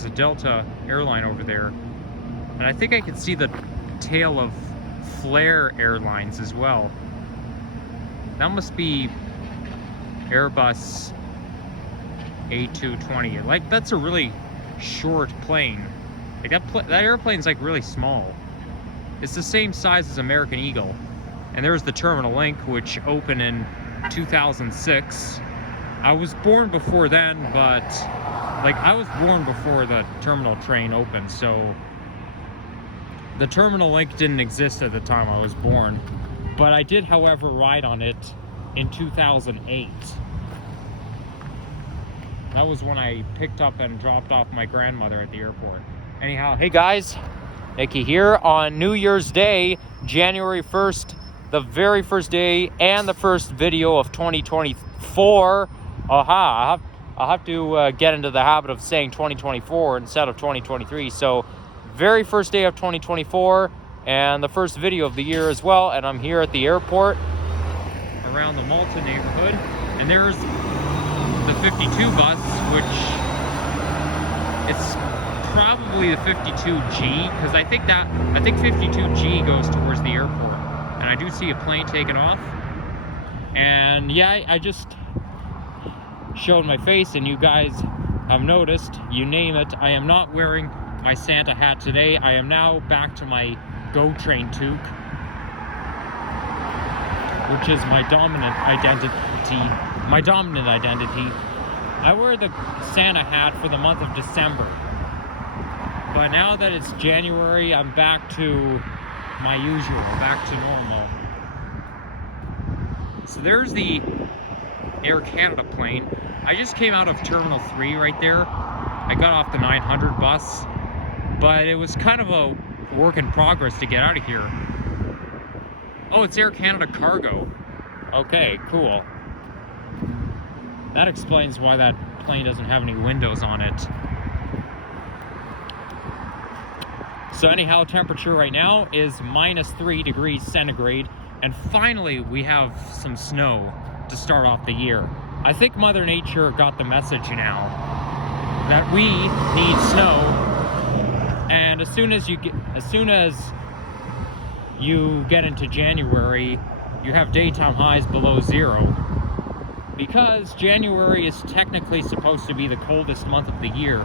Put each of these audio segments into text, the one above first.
There's a Delta airline over there. And I think I can see the tail of Flair Airlines as well. That must be Airbus A220. Like, that's a really short plane. Like, that airplane's like really small. It's the same size as American Eagle. And there's the Terminal Link, which opened in 2006. I was born before then, but like, I was born before the terminal train opened, so the Terminal Link didn't exist at the time I was born. But I did, however, ride on it in 2008. That was when I picked up and dropped off my grandmother at the airport. Anyhow, hey guys, Nicky here on New Year's Day, January 1st, the very first day and the first video of 2024. I'll have to get into the habit of saying 2024 instead of 2023. So, very first day of 2024 and the first video of the year as well. And I'm here at the airport around the Malton neighborhood. And there's the 52 bus, which it's probably the 52G, because I think 52G goes towards the airport. And I do see a plane taking off. And yeah, I just showed my face, and you guys have noticed, you name it, I am not wearing my Santa hat today. I am now back to my Go Train toque, which is my dominant identity. I wear the Santa hat for the month of December, but now that it's January, I'm back to my usual, back to normal. So there's the Air Canada plane. I just came out of Terminal 3 right there. I got off the 900 bus, but it was kind of a work in progress to get out of here. Oh, it's Air Canada Cargo. Okay, cool. That explains why that plane doesn't have any windows on it. So anyhow, temperature right now is -3 degrees centigrade, and finally we have some snow to start off the year. I think Mother Nature got the message now that we need snow, and as soon as you get into January, you have daytime highs below 0, because January is technically supposed to be the coldest month of the year.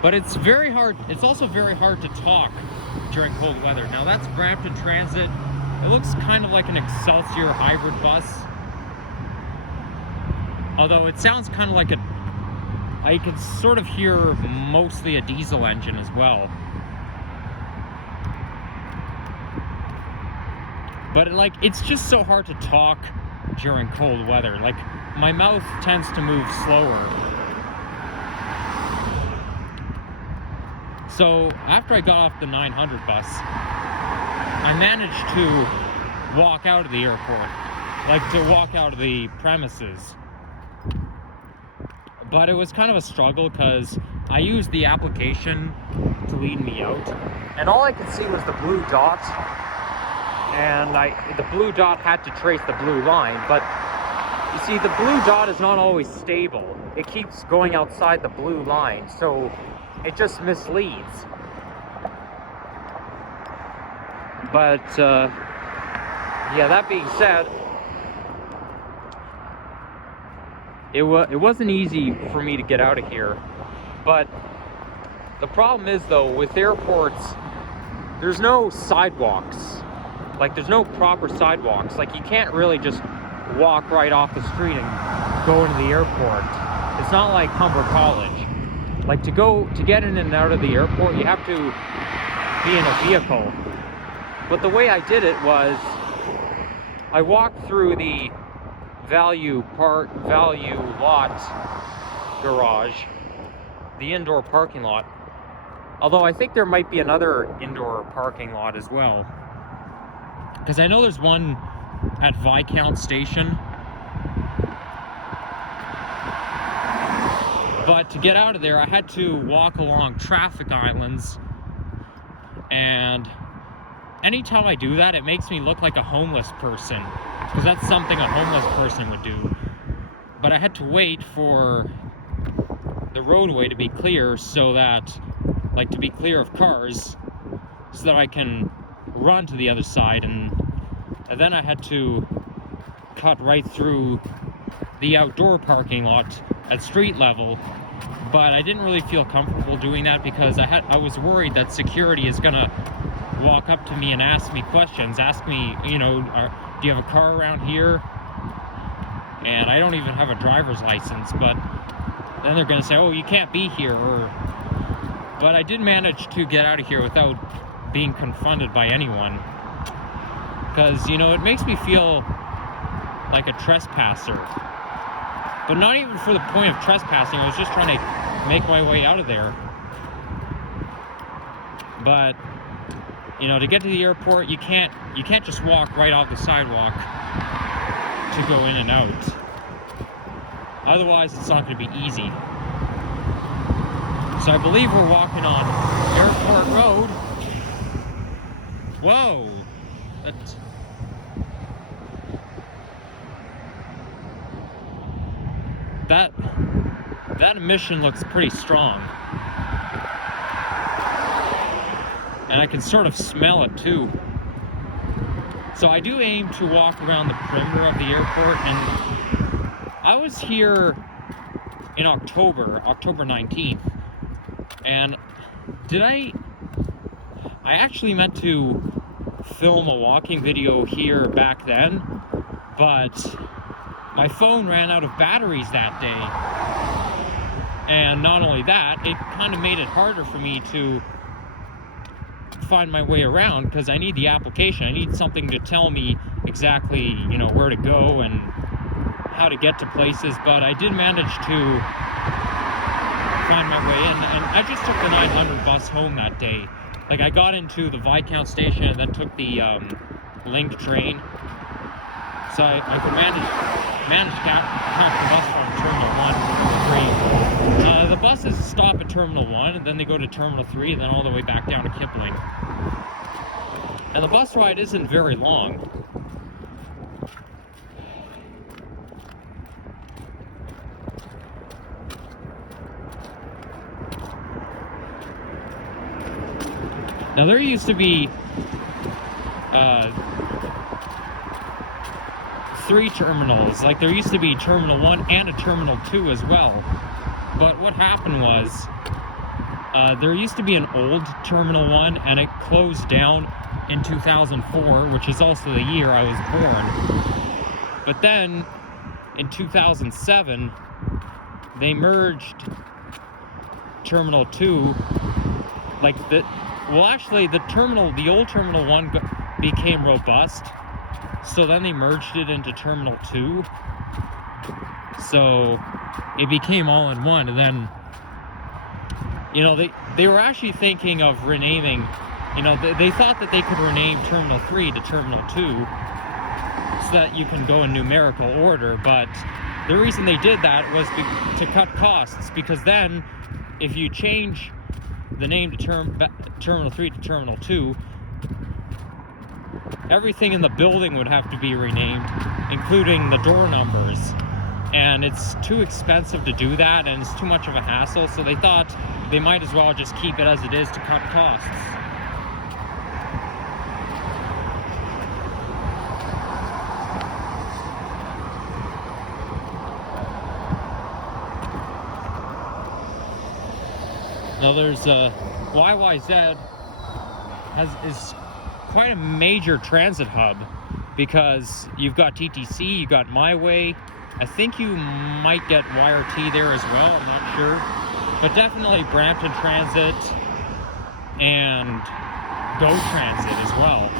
But it's very hard. It's also very hard to talk during cold weather. Now that's Brampton Transit. It looks kind of like an Excelsior hybrid bus, although it sounds kind of like I can sort of hear mostly a diesel engine as well. But like, it's just so hard to talk during cold weather. Like, my mouth tends to move slower. So after I got off the 900 bus, I managed to walk out of the airport, like to walk out of the premises. But it was kind of a struggle because I used the application to lead me out, and all I could see was the blue dot, and the blue dot had to trace the blue line. But you see, the blue dot is not always stable. It keeps going outside the blue line, so it just misleads. But yeah, that being said, it wasn't easy for me to get out of here. But the problem is, though, with airports, there's no sidewalks. Like, there's no proper sidewalks. Like, you can't really just walk right off the street and go into the airport. It's not like Humber College. Like, to get in and out of the airport, you have to be in a vehicle. But the way I did it was, I walked through the value lot garage, the indoor parking lot. Although I think there might be another indoor parking lot as well, because I know there's one at Viscount Station. But to get out of there, I had to walk along traffic islands, and anytime I do that, it makes me look like a homeless person, because that's something a homeless person would do. But I had to wait for the roadway to be clear, so that, like, to be clear of cars, so that I can run to the other side. And then I had to cut right through the outdoor parking lot at street level, but I didn't really feel comfortable doing that because I was worried that security is gonna walk up to me and ask me questions, ask me, you know, do you have a car around here? And I don't even have a driver's license, but then they're gonna say, oh, you can't be here. But I did manage to get out of here without being confronted by anyone, because, you know, it makes me feel like a trespasser, but not even for the point of trespassing. I was just trying to make my way out of there. But, you know, to get to the airport, you can't just walk right off the sidewalk to go in and out. Otherwise, it's not going to be easy. So I believe we're walking on Airport Road. Whoa! That emission looks pretty strong. And I can sort of smell it too. So I do aim to walk around the perimeter of the airport, and I was here in October 19th, and I actually meant to film a walking video here back then, but my phone ran out of batteries that day. And not only that, it kind of made it harder for me to find my way around, because I need the application. I need something to tell me exactly, you know, where to go and how to get to places. But I did manage to find my way in, and I just took the 900 bus home that day. Like, I got into the Viscount station and then took the Link train. So I could manage to catch the bus from Terminal 1 to 3. The buses stop at Terminal 1, and then they go to Terminal 3, and then all the way back down to Kipling. And the bus ride isn't very long. Now, there used to be 3 terminals. Like, there used to be Terminal 1 and a Terminal 2 as well. But what happened was, there used to be an old Terminal 1, and it closed down in 2004, which is also the year I was born. But then, in 2007, they merged Terminal 2, the old Terminal 1 became robust, so then they merged it into Terminal 2, so it became all in one. And then, you know, they were actually thinking of renaming, you know, they thought that they could rename Terminal 3 to Terminal 2 so that you can go in numerical order, but the reason they did that was to cut costs, because then if you change the name to Terminal 3 to Terminal 2, everything in the building would have to be renamed, including the door numbers. And it's too expensive to do that, and it's too much of a hassle, so they thought they might as well just keep it as it is to cut costs. Now there's YYZ is quite a major transit hub, because you've got TTC, you got My Way. I think you might get YRT there as well, I'm not sure. But definitely Brampton Transit and Go Transit as well.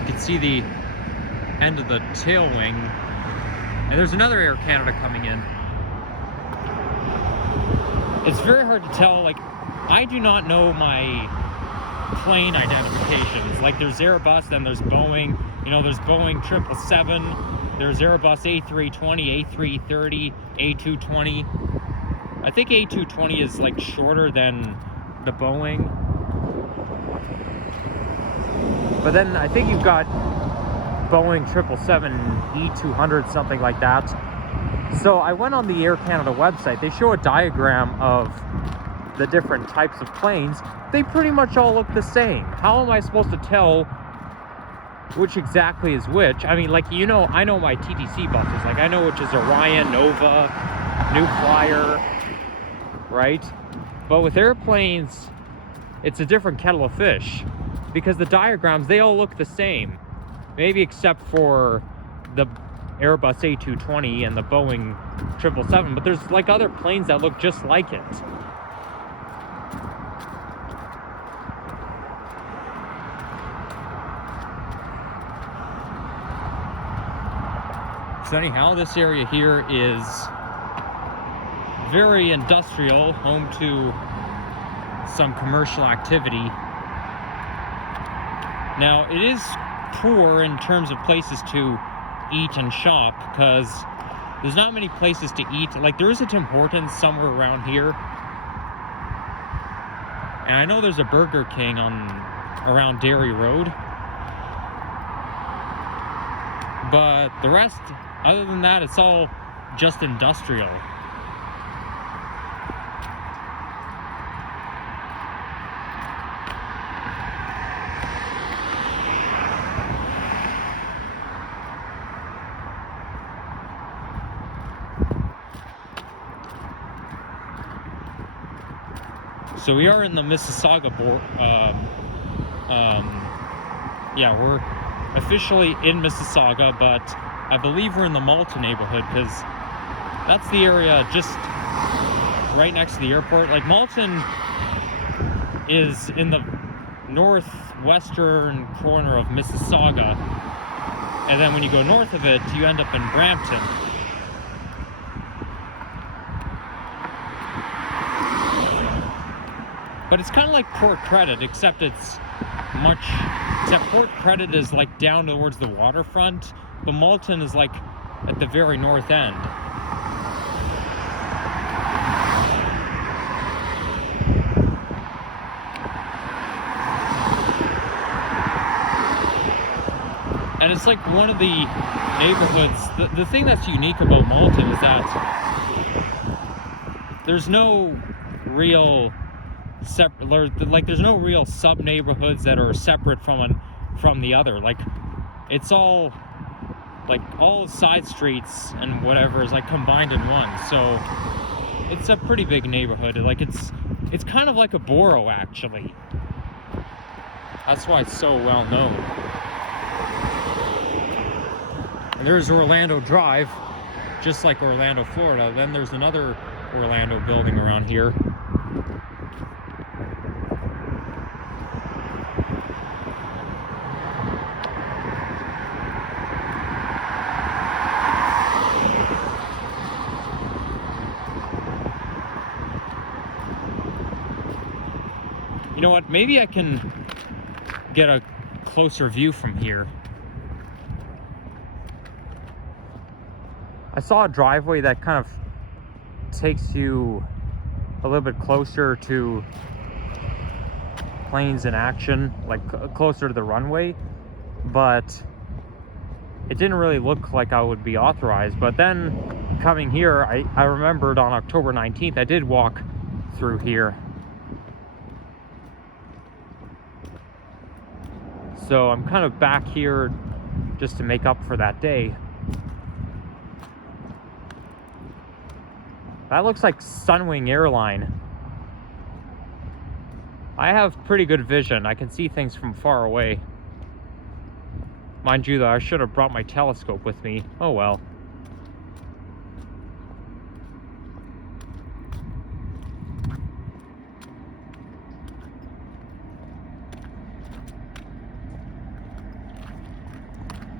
You can see the end of the tail wing. And there's another Air Canada coming in. It's very hard to tell. Like, I do not know my plane identifications. Like, there's Airbus, then there's Boeing. You know, there's Boeing 777, there's Airbus A320, A330, A220. I think A220 is like shorter than the Boeing. But then I think you've got Boeing 777 E200, something like that. So I went on the Air Canada website. They show a diagram of the different types of planes. They pretty much all look the same. How am I supposed to tell which exactly is which? I mean, like, you know, I know my TTC buses. Like, I know which is Orion, Nova, New Flyer, right? But with airplanes, it's a different kettle of fish, because the diagrams, they all look the same. Maybe except for the Airbus A220 and the Boeing 777, but there's like other planes that look just like it. So anyhow, this area here is very industrial, home to some commercial activity. Now, it is poor in terms of places to eat and shop, because there's not many places to eat. Like, there is a Tim Hortons somewhere around here, and I know there's a Burger King around Derry Road, but the rest, other than that, it's all just industrial. So we are in the Mississauga yeah, we're officially in Mississauga, but I believe we're in the Malton neighborhood, because that's the area just right next to the airport. Like, Malton is in the northwestern corner of Mississauga, and then when you go north of it, you end up in Brampton. But it's kind of like Port Credit, except Port Credit is like down towards the waterfront, but Malton is like at the very north end. And it's like one of the neighborhoods. The thing that's unique about Malton is that there's no real there's no real sub neighborhoods that are separate from the other. Like, it's all like all side streets and whatever is like combined in one. So it's a pretty big neighborhood. Like, it's kind of like a borough, actually. That's why it's so well known. And there's Orlando Drive, just like Orlando, Florida. Then there's another Orlando building around here. You know what? Maybe I can get a closer view from here. I saw a driveway that kind of takes you a little bit closer to planes in action, like closer to the runway, but it didn't really look like I would be authorized. But then coming here, I remembered on October 19th, I did walk through here. So I'm kind of back here just to make up for that day. That looks like Sunwing Airline. I have pretty good vision. I can see things from far away. Mind you, though, I should have brought my telescope with me. Oh well.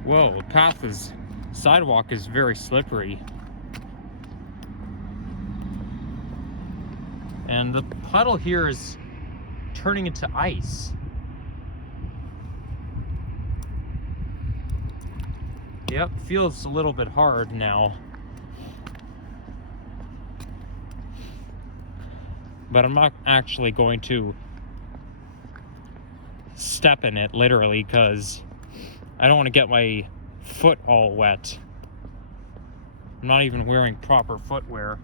Whoa, the sidewalk is very slippery. And the puddle here is turning into ice. Yep, feels a little bit hard now. But I'm not actually going to step in it, literally, because I don't want to get my foot all wet. I'm not even wearing proper footwear.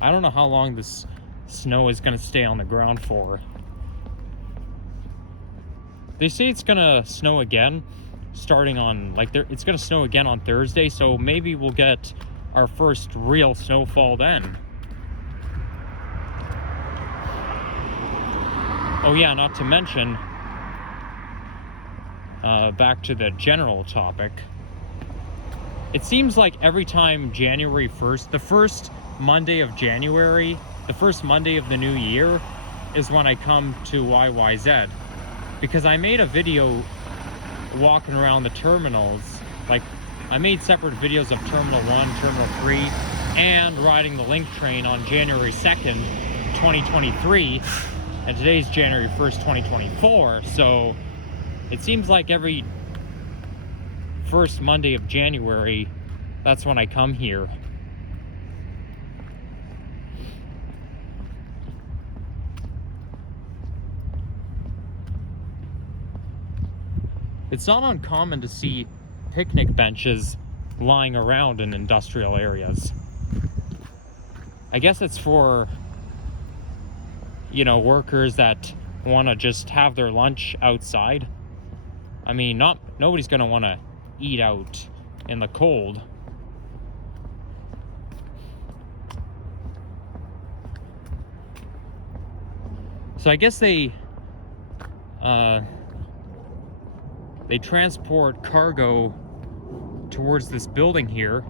I don't know how long this snow is going to stay on the ground for. They say it's going to snow again starting on, like, it's going to snow again on Thursday, so maybe we'll get our first real snowfall then. Oh yeah, not to mention, back to the general topic, it seems like every time January 1st, the first Monday of January, the first Monday of the new year, is when I come to YYZ. Because I made a video walking around the terminals. Like, I made separate videos of Terminal 1, Terminal 3, and riding the Link train on January 2nd, 2023. And today's January 1st, 2024. So it seems like every first Monday of January, that's when I come here. It's not uncommon to see picnic benches lying around in industrial areas. I guess it's for, you know, workers that want to just have their lunch outside. I mean, nobody's going to want to eat out in the cold. So I guess they transport cargo towards this building here,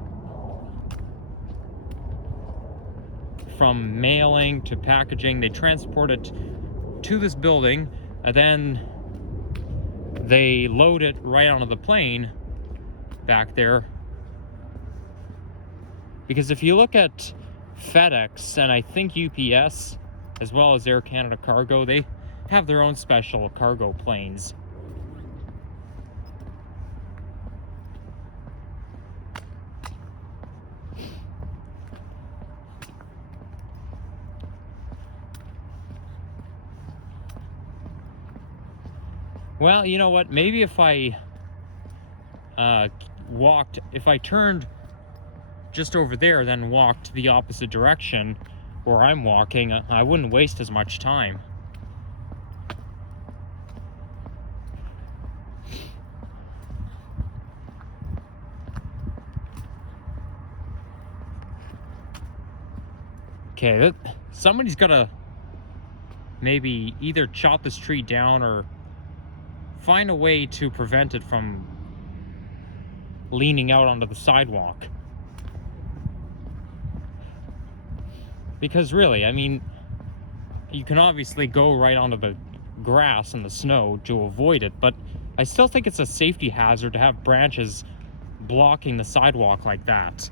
from mailing to packaging. They transport it to this building, and then they load it right onto the plane back there. Because if you look at FedEx and I think UPS, as well as Air Canada Cargo, they have their own special cargo planes. Well, you know what? Maybe if I if I turned just over there, then walked the opposite direction where I'm walking, I wouldn't waste as much time. Okay, somebody's got to maybe either chop this tree down or find a way to prevent it from leaning out onto the sidewalk. Because really, I mean, you can obviously go right onto the grass and the snow to avoid it, but I still think it's a safety hazard to have branches blocking the sidewalk like that.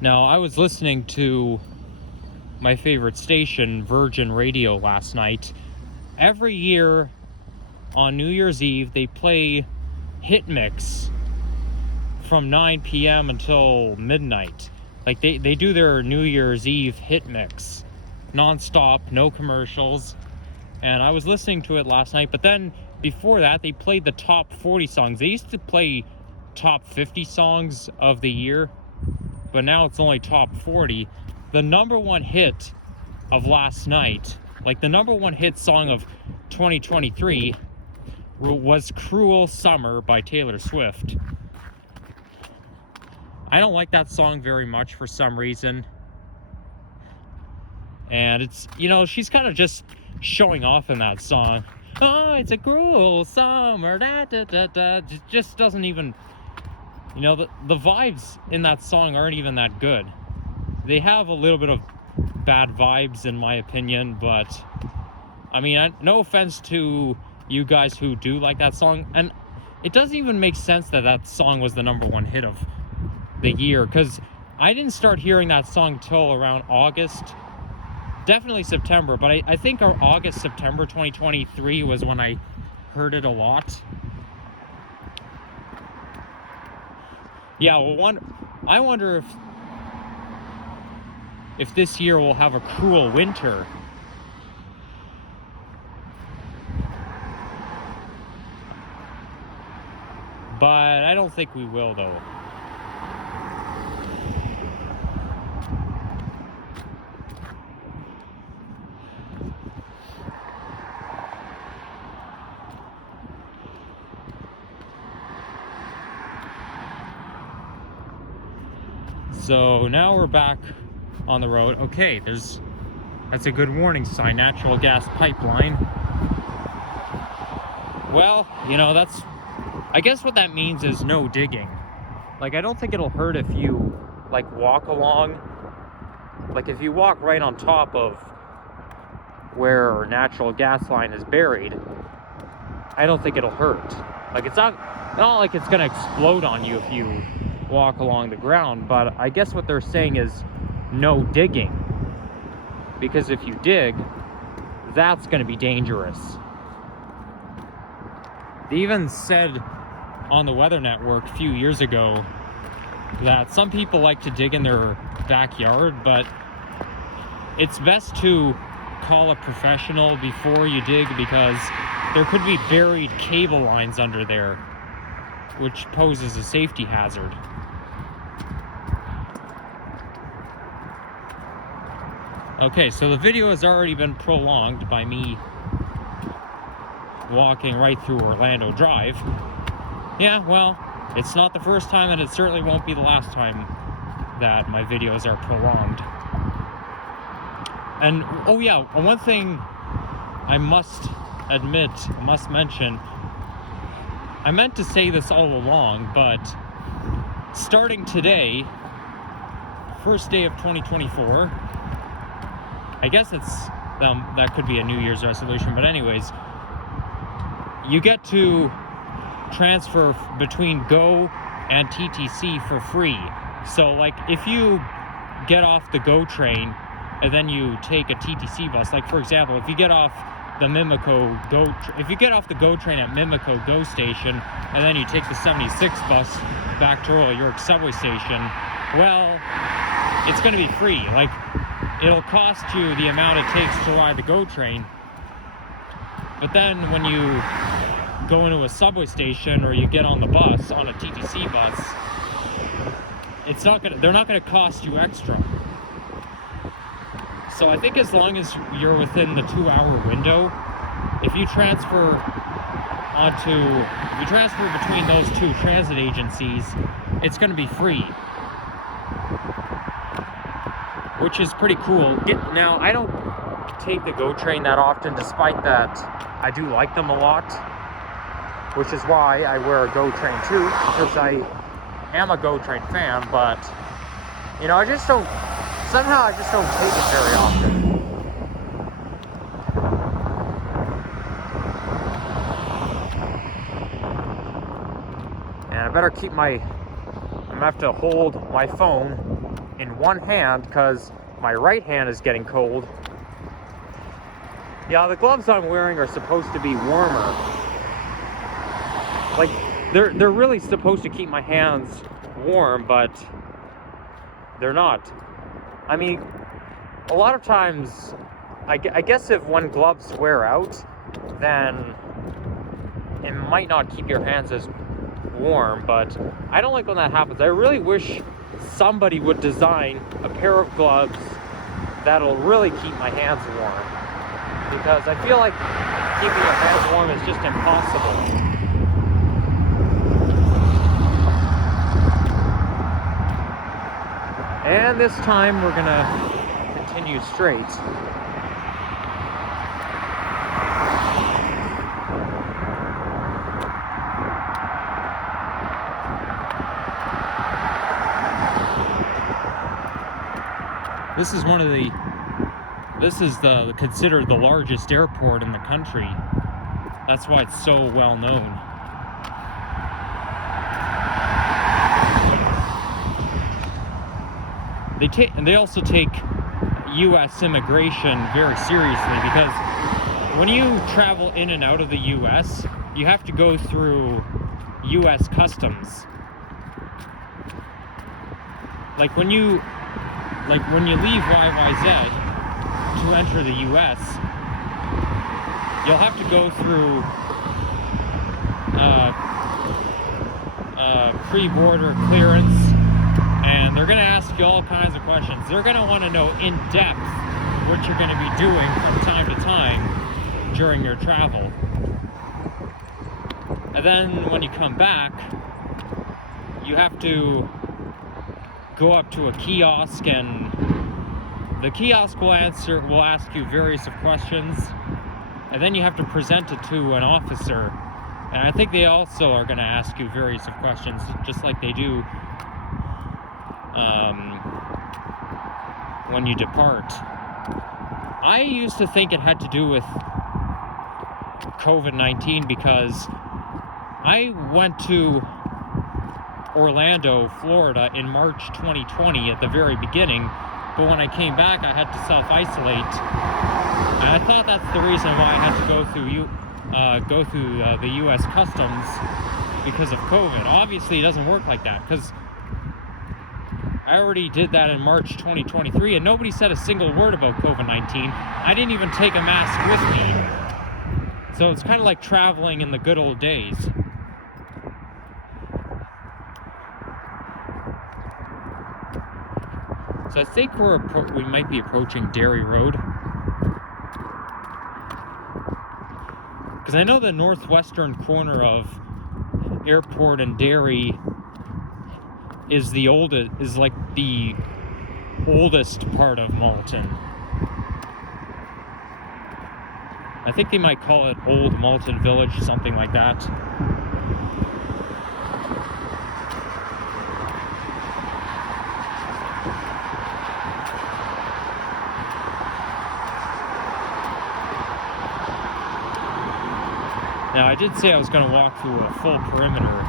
Now, I was listening to my favorite station, Virgin Radio, last night. Every year on New Year's Eve, they play Hit Mix from 9 p.m. until midnight. Like, they do their New Year's Eve Hit Mix non-stop, no commercials. And I was listening to it last night, but then before that, they played the top 40 songs. They used to play top 50 songs of the year, but now it's only top 40. The number one hit of last night, like the number one hit song of 2023, was Cruel Summer by Taylor Swift. I don't like that song very much for some reason. And it's, you know, she's kind of just showing off in that song. Oh, it's a cruel summer, da da da da. It just doesn't even, you know, the vibes in that song aren't even that good. They have a little bit of bad vibes in my opinion, but I mean, no offense to you guys who do like that song, and it doesn't even make sense that that song was the number one hit of the year, because I didn't start hearing that song till around August, definitely September, but I think our August, September 2023 was when I heard it a lot. Yeah, well, I wonder if this year we'll have a cruel winter. But I don't think we will, though. So now we're back on the road. Okay, that's a good warning sign, natural gas pipeline. Well, you know, I guess what that means is no digging. Like, I don't think it'll hurt if you, like, walk along. Like, if you walk right on top of where natural gas line is buried, I don't think it'll hurt. Like, it's not like it's gonna explode on you if you walk along the ground, but I guess what they're saying is no digging, because if you dig, that's going to be dangerous. They even said on the Weather Network a few years ago that some people like to dig in their backyard, but it's best to call a professional before you dig, because there could be buried cable lines under there, which poses a safety hazard. Okay, so the video has already been prolonged by me walking right through Orlando Drive. Yeah, well, it's not the first time, and it certainly won't be the last time that my videos are prolonged. And, oh yeah, one thing I must mention, I meant to say this all along, but starting today, first day of 2024, I guess that could be a New Year's resolution, but anyways, you get to transfer between Go and TTC for free. So, like, if you get off the Go train and then you take a TTC bus, like, for example, if you get off the if you get off the Go train at Mimico Go station and then you take the 76 bus back to Royal York subway station, well, it's going to be free. Like, it'll cost you the amount it takes to ride the Go train, but then when you go into a subway station or you get on the bus, on a TTC bus, they're not going to cost you extra. So I think as long as you're within the 2-hour window, if you transfer between those two transit agencies, it's going to be free, which is pretty cool. Now, I don't take the Go train that often, despite that I do like them a lot, which is why I wear a Go train too, because I am a Go train fan, but, you know, I just don't take it very often. And I better I'm gonna have to hold my phone in one hand because my right hand is getting cold. Yeah, the gloves I'm wearing are supposed to be warmer. Like, they're really supposed to keep my hands warm, but they're not. I mean, a lot of times, I guess if when gloves wear out, then it might not keep your hands as warm, but I don't like when that happens. I really wish somebody would design a pair of gloves that'll really keep my hands warm, because I feel like keeping your hands warm is just impossible. And this time we're gonna continue straight. This is considered the largest airport in the country. That's why it's so well known. They also take U.S. immigration very seriously, because when you travel in and out of the U.S., you have to go through U.S. Customs. Like when you leave YYZ to enter the U.S., you'll have to go through pre-border clearance, and they're going to ask you all kinds of questions. They're going to want to know in depth what you're going to be doing from time to time during your travel. And then when you come back, you have to go up to a kiosk, and the kiosk will ask you various questions, and then you have to present it to an officer. And I think they also are going to ask you various questions, just like they do when you depart. I used to think it had to do with COVID-19 because I went to Orlando, Florida in March 2020 at the very beginning, but when I came back I had to self-isolate, and I thought that's the reason why I had to go through the U.S. Customs because of COVID. Obviously it doesn't work like that, because I already did that in March 2023 and nobody said a single word about COVID-19. I didn't even take a mask with me. So it's kind of like traveling in the good old days. So I think we might be approaching Derry Road, because I know the northwestern corner of Airport and Derry is the oldest part of Malton. I think they might call it Old Malton Village, something like that. Now, I did say I was going to walk through a full perimeter.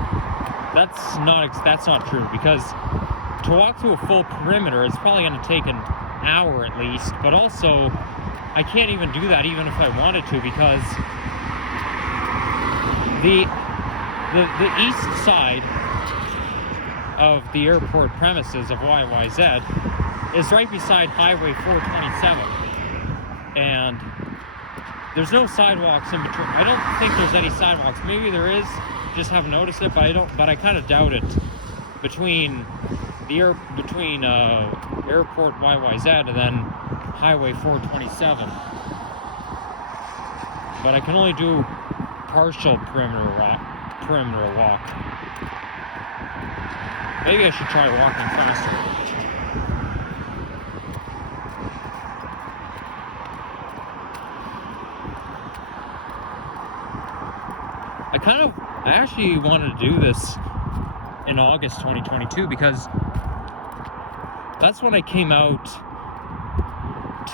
That's not true, because to walk through a full perimeter is probably going to take an hour at least, but also I can't even do that even if I wanted to, because the east side of the airport premises of YYZ is right beside Highway 427, and there's no sidewalks in between. I don't think there's any sidewalks. Maybe there is, just haven't noticed it, but I kind of doubt it. Between Airport YYZ and then Highway 427. But I can only do partial perimeter walk. Maybe I should try walking faster. I actually wanted to do this in August 2022 because that's when I came out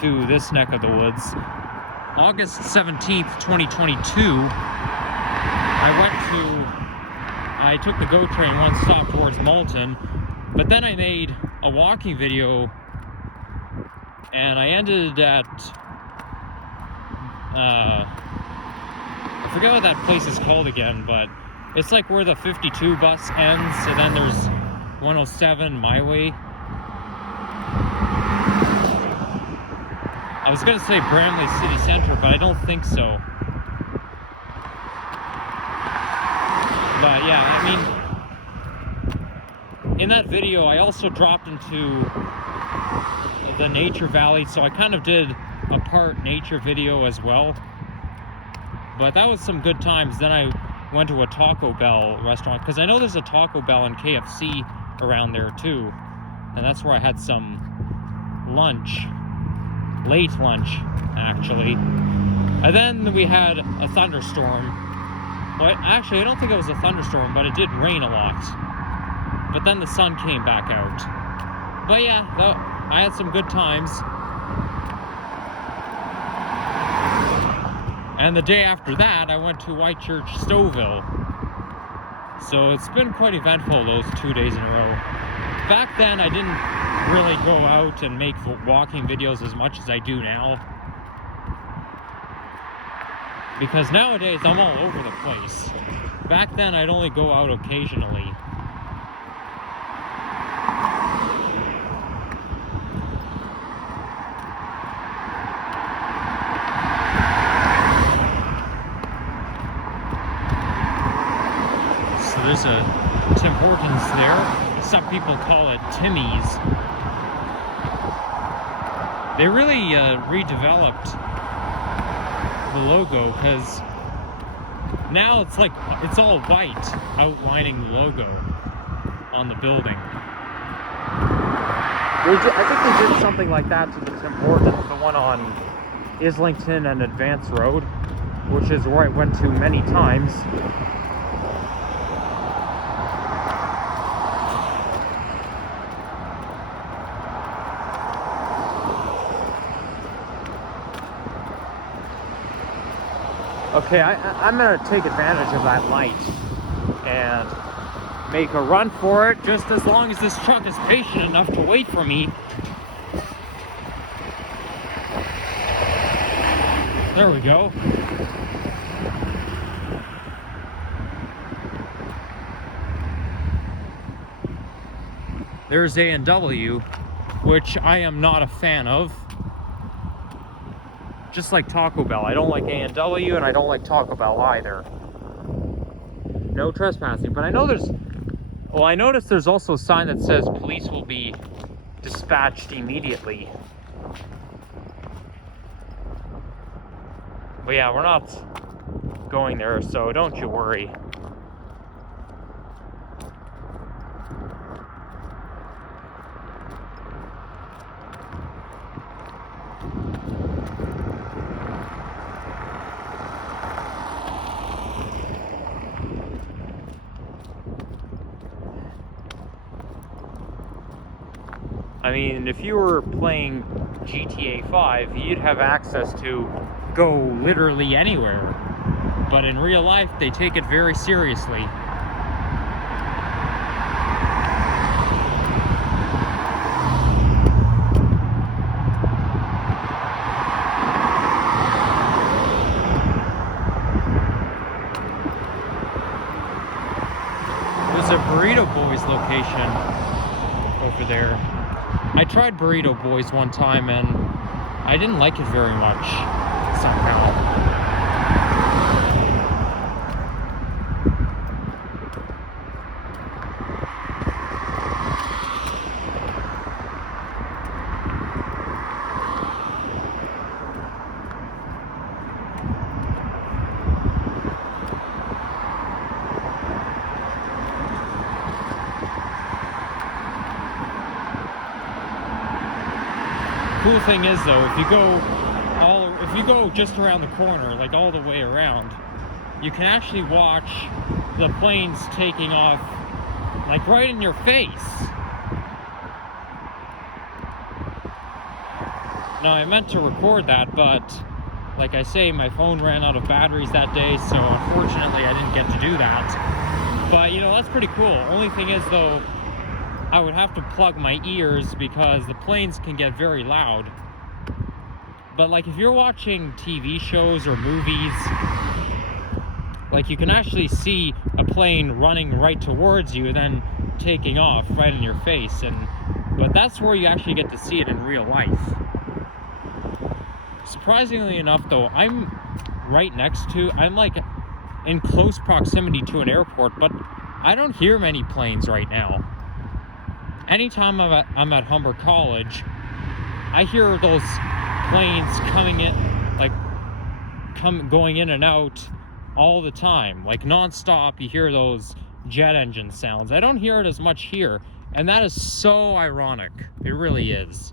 to this neck of the woods. August 17th, 2022, I took the GO train one stop towards Malton, but then I made a walking video and I ended at I forget what that place is called again, but it's like where the 52 bus ends, and then there's 107 my way. I was gonna say Bramley City Center, but I don't think so. But yeah, I mean, in that video I also dropped into the Nature Valley, so I kind of did a part nature video as well. But that was some good times. Then I went to a Taco Bell restaurant, because I know there's a Taco Bell and KFC around there too, and that's where I had some lunch, late lunch actually. And then we had a thunderstorm. Well, actually I don't think it was a thunderstorm, but it did rain a lot, but then the sun came back out. But yeah, I had some good times. And the day after that, I went to Whitechurch, Stouffville. So it's been quite eventful those 2 days in a row. Back then, I didn't really go out and make walking videos as much as I do now. because nowadays I'm all over the place. Back then I'd only go out occasionally. So there's a Tim Hortons there. Some people call it Timmy's. They really redeveloped the logo, because now it's all white outlining the logo on the building. I think they did something like that to the Tim Hortons, the one on Islington and Advance Road, which is where I went to many times. Okay, I'm gonna take advantage of that light and make a run for it, just as long as this truck is patient enough to wait for me. There we go. There's A&W, which I am not a fan of. Just like Taco Bell. I don't like A&W, and I don't like Taco Bell either. No trespassing. But I noticed there's also a sign that says police will be dispatched immediately. But yeah, we're not going there, so don't you worry. I mean, if you were playing GTA 5, you'd have access to go literally anywhere. But in real life, they take it very seriously. There's a Burrito Boys location over there. I tried Burrito Boys one time and I didn't like it very much, somehow. Cool thing is though, if you go just around the corner, like all the way around, you can actually watch the planes taking off, like right in your face. Now I meant to record that, but like I say, my phone ran out of batteries that day, so unfortunately I didn't get to do that. But you know, that's pretty cool. Only thing is though, I would have to plug my ears because the planes can get very loud. But like if you're watching TV shows or movies, like you can actually see a plane running right towards you and then taking off right in your face. But that's where you actually get to see it in real life. Surprisingly enough though, I'm like in close proximity to an airport, but I don't hear many planes right now. Anytime I'm at Humber College, I hear those planes coming in, like going in and out all the time, like non-stop. You hear those jet engine sounds. I don't hear it as much here, and that is so ironic. It really is.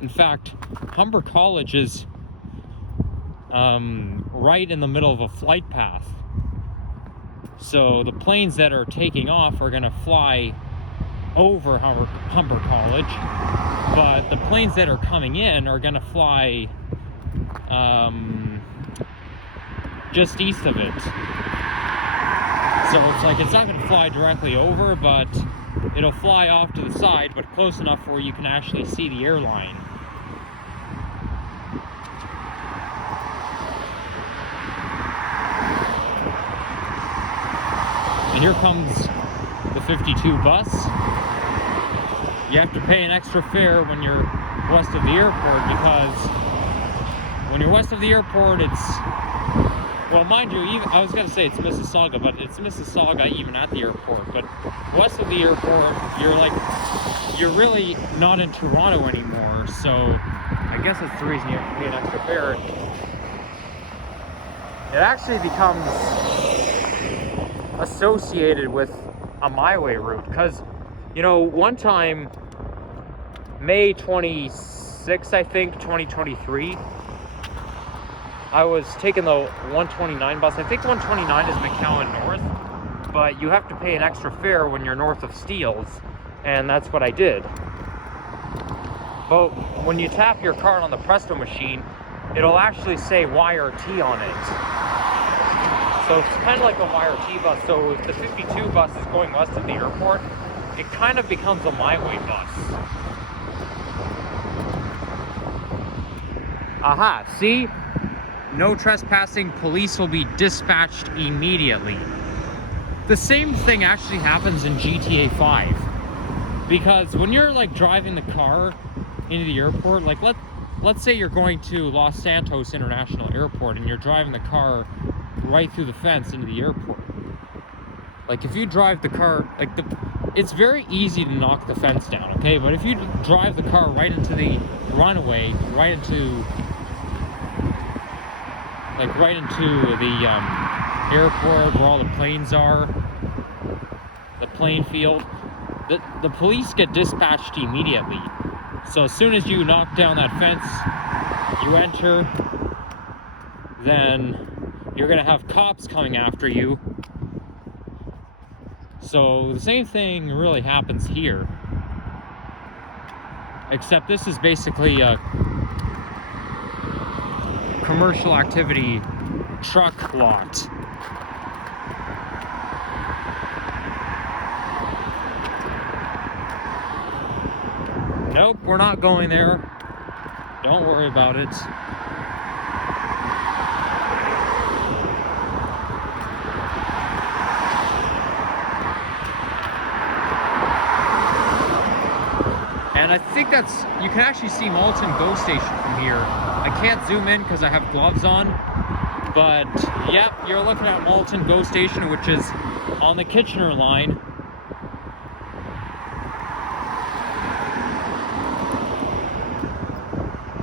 In fact, Humber College is right in the middle of a flight path. So the planes that are taking off are going to fly over Humber College, but the planes that are coming in are going to fly just east of it. So it's like it's not going to fly directly over, but it'll fly off to the side, but close enough where you can actually see the airline. here comes the 52 bus. You have to pay an extra fare when you're west of the airport, because when you're west of the airport, it's, well, mind you, even, I was going to say it's Mississauga, but it's Mississauga even at the airport. But west of the airport, you're really not in Toronto anymore. So I guess that's the reason you have to pay an extra fare. It actually becomes associated with a MyWay route, because, you know, one time, May 26th, I think, 2023, I was taking the 129 bus. I think 129 is McCowan North, but you have to pay an extra fare when you're north of Steeles, and that's what I did. But when you tap your card on the Presto machine, it'll actually say YRT on it. So it's kind of like a YRT bus. So if the 52 bus is going west of the airport, it kind of becomes a MyWay bus. Aha, see? No trespassing, police will be dispatched immediately. The same thing actually happens in GTA 5. Because when you're like driving the car into the airport, like let's say you're going to Los Santos International Airport and you're driving the car right through the fence into the airport. Like if you drive the car, like it's very easy to knock the fence down, okay? But if you drive the car right into the runway, right into the airport where all the planes are, the plane field, the police get dispatched immediately. So as soon as you knock down that fence, you enter, then you're gonna have cops coming after you. So the same thing really happens here, except this is basically a commercial activity truck lot. Nope, we're not going there. Don't worry about it. And I think that's, you can actually see Malton GO Station from here. I can't zoom in because I have gloves on, but yep, you're looking at Malton GO Station, which is on the Kitchener line.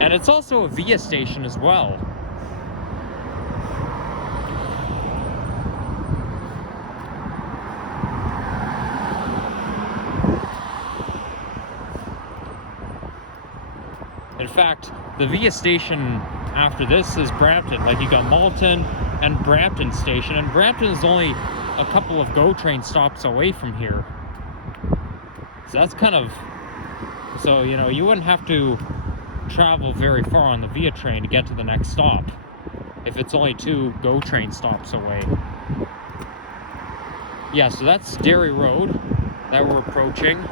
And it's also a VIA station as well. In fact, the VIA station after this is Brampton. Like you got Malton and Brampton station, and Brampton is only a couple of GO train stops away from here. So that's kind of, so you know, you wouldn't have to travel very far on the VIA train to get to the next stop if it's only 2 GO train stops away. Yeah, so that's Derry Road that we're approaching.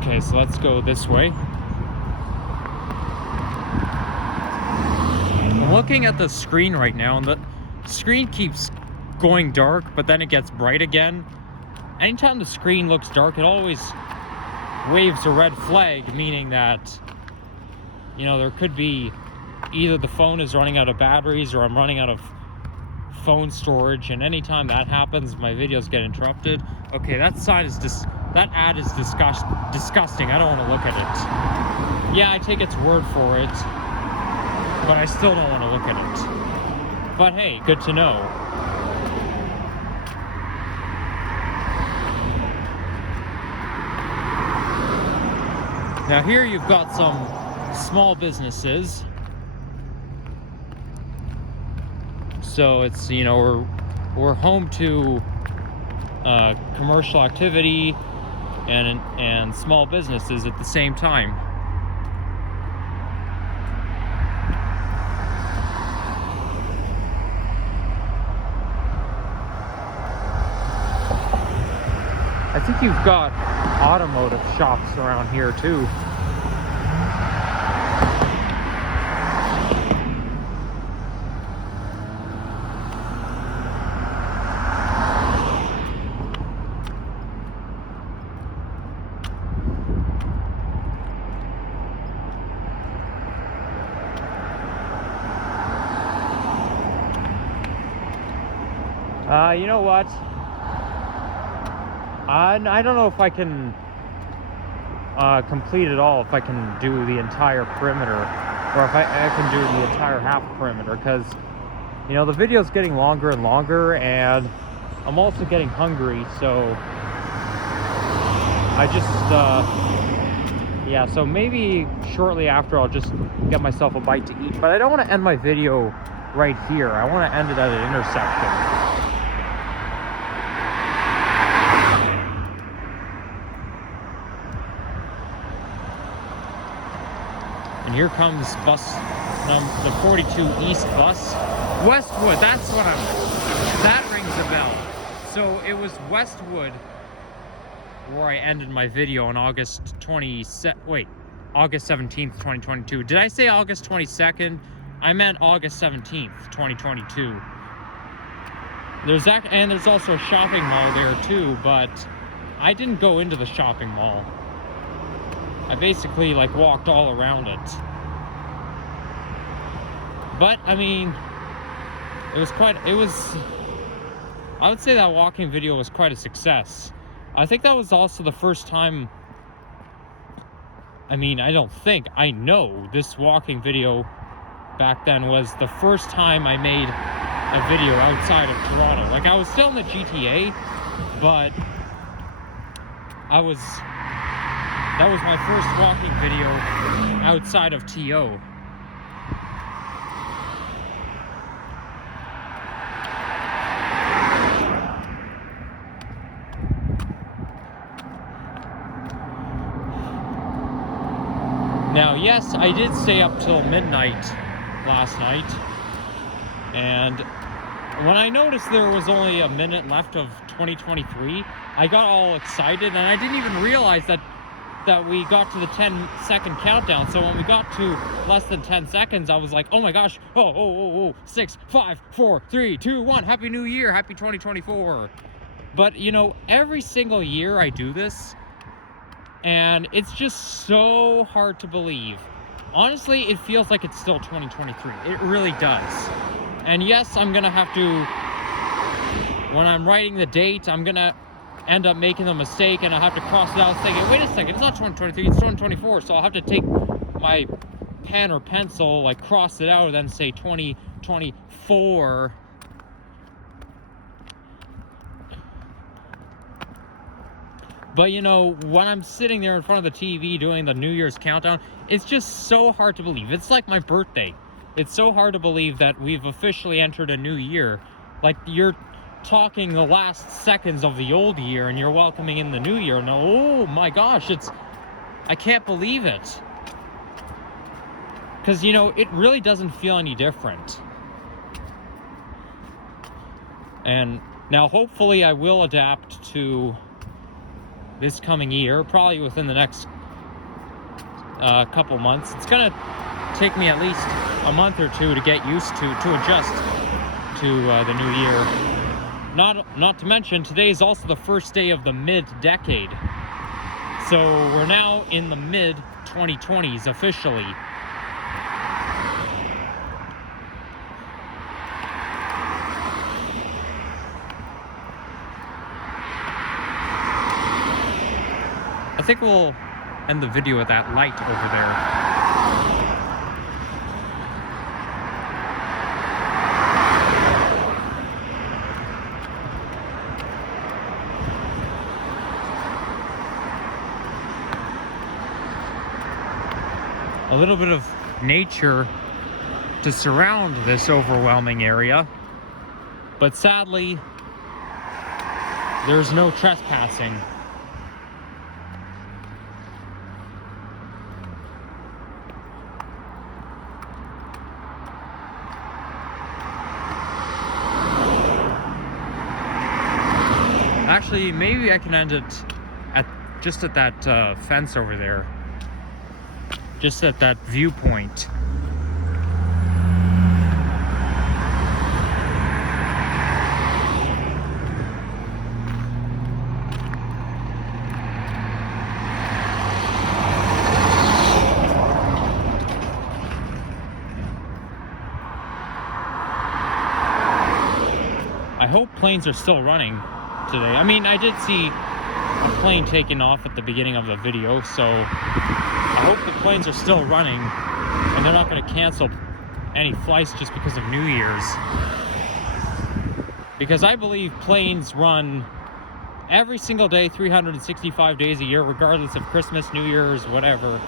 Okay, so let's go this way. I'm looking at the screen right now, and the screen keeps going dark, but then it gets bright again. Anytime the screen looks dark, it always waves a red flag, meaning that, you know, there could be either the phone is running out of batteries or I'm running out of phone storage, and anytime that happens, my videos get interrupted. Okay, that sign is that ad is disgusting. I don't want to look at it. Yeah, I take its word for it, but I still don't want to look at it. But hey, good to know. Now here you've got some small businesses. So it's, you know, we're home to commercial activity and small businesses at the same time. I think you've got automotive shops around here too. You know what? I don't know if I can complete it all, if I can do the entire perimeter, or if I can do the entire half perimeter, because, you know, the video's getting longer and longer, and I'm also getting hungry, so I just, yeah, so maybe shortly after I'll just get myself a bite to eat, but I don't want to end my video right here. I want to end it at an intersection. And here comes the 42 East bus. Westwood, that's what that rings a bell. So it was Westwood where I ended my video on August 17th, 2022. Did I say August 22nd? I meant August 17th, 2022. There's also a shopping mall there too, but I didn't go into the shopping mall. I basically like walked all around it. But I mean, I would say that walking video was quite a success. I think that was also the first time, I know this walking video back then was the first time I made a video outside of Toronto. Like, I was still in the GTA, but that was my first walking video outside of TO. Now, yes, I did stay up till midnight last night, and when I noticed there was only a minute left of 2023, I got all excited, and I didn't even realize that we got to the 10-second countdown. So when we got to less than 10 seconds, I was like, oh my gosh, 6, 5, 4, 3, 2, 1, Happy New Year, Happy 2024. But, you know, every single year I do this, and it's just so hard to believe. Honestly, it feels like it's still 2023. It really does. And yes, I'm gonna have to, when I'm writing the date, I'm gonna end up making a mistake, and I'll have to cross it out thinking, wait a second, it's not 2023, it's 2024. So I'll have to take my pen or pencil, like cross it out, and then say 2024. But, you know, when I'm sitting there in front of the TV doing the New Year's countdown, it's just so hard to believe. It's like my birthday. It's so hard to believe that we've officially entered a new year. Like, you're talking the last seconds of the old year and you're welcoming in the new year. And oh my gosh, I can't believe it. Because, you know, it really doesn't feel any different. And now hopefully I will adapt to this coming year, probably within the next couple months. It's gonna take me at least a month or two to get used to adjust to the new year. Not to mention, today is also the first day of the mid-decade. So we're now in the mid-2020s officially. I think we'll end the video with that light over there. A little bit of nature to surround this overwhelming area. But sadly, there's no trespassing. Actually, maybe I can end it at just at that fence over there. Just at that viewpoint. I hope planes are still running today. I mean, I did see a plane taking off at the beginning of the video, so I hope the planes are still running and they're not going to cancel any flights just because of New Year's. Because I believe planes run every single day, 365 days a year, regardless of Christmas, New Year's, whatever.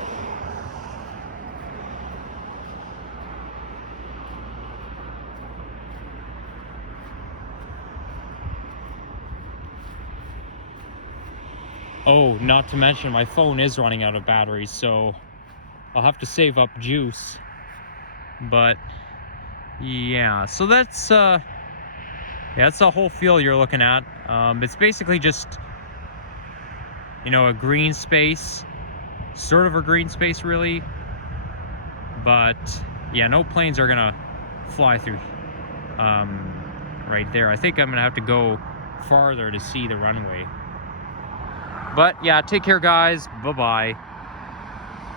Oh, not to mention my phone is running out of batteries, so I'll have to save up juice. But yeah, so that's yeah, that's the whole field you're looking at. It's basically just, you know, a green space, sort of a green space really. But yeah, no planes are gonna fly through right there. I think I'm gonna have to go farther to see the runway. But yeah, take care guys, bye-bye.